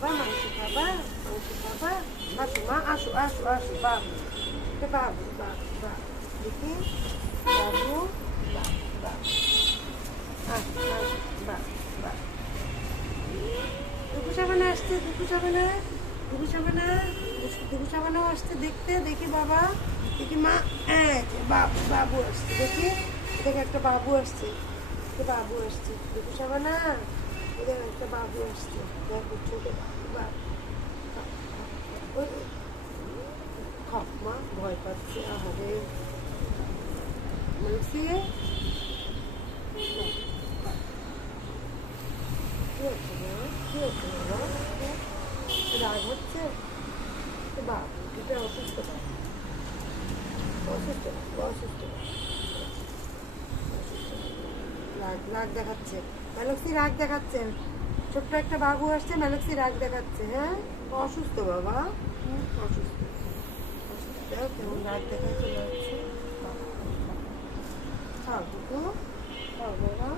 খাবা, মাংস খাবা, মাংস খাবা? আসো মা, আসো আসো আসো, বাবু, এটা বাবু, বাবু, বাবু, দেখি, বাবু, বাবু, বাবু, আসো আসো, বাবু, বাবু। দুপুর সাবানা আসছে, দুপুর সাবানা, দুপুর সাবানা, দুপুর সাবানাও আসছে, দেখতে, দেখি বাবা, দেখি মা, এই যে বাবু, বাবু আসছে, দেখি, দেখে একটা বাবু আসছে, একটা বাবু আসছে, দুপুর সাবানা, দেখো একটা বাবু আসছে, দেখো ছোট বাবু, বাবু, ওই খপ মা, ভয় পাচ্ছে, আহারে, বলছি, কি হচ্ছে না, কি হচ্ছে বাবা, রাগ হচ্ছে, বাবু, এটা অসুস্থ বাবু, অসুস্থ বাবু, অসুস্থ বাবু, রাগ রাগ দেখাচ্ছে, ম্যালক্সি রাগ দেখাচ্ছে, ছোট্ট একটা বাবু আসছে, ম্যালক্সি রাগ দেখাচ্ছে, হ্যাঁ, অসুস্থ বাবা, অসুস্থ, অসুস্থ, দেখো কেমন রাগ দেখাচ্ছে যাচ্ছে, খাও দুটো, খাও বাবা,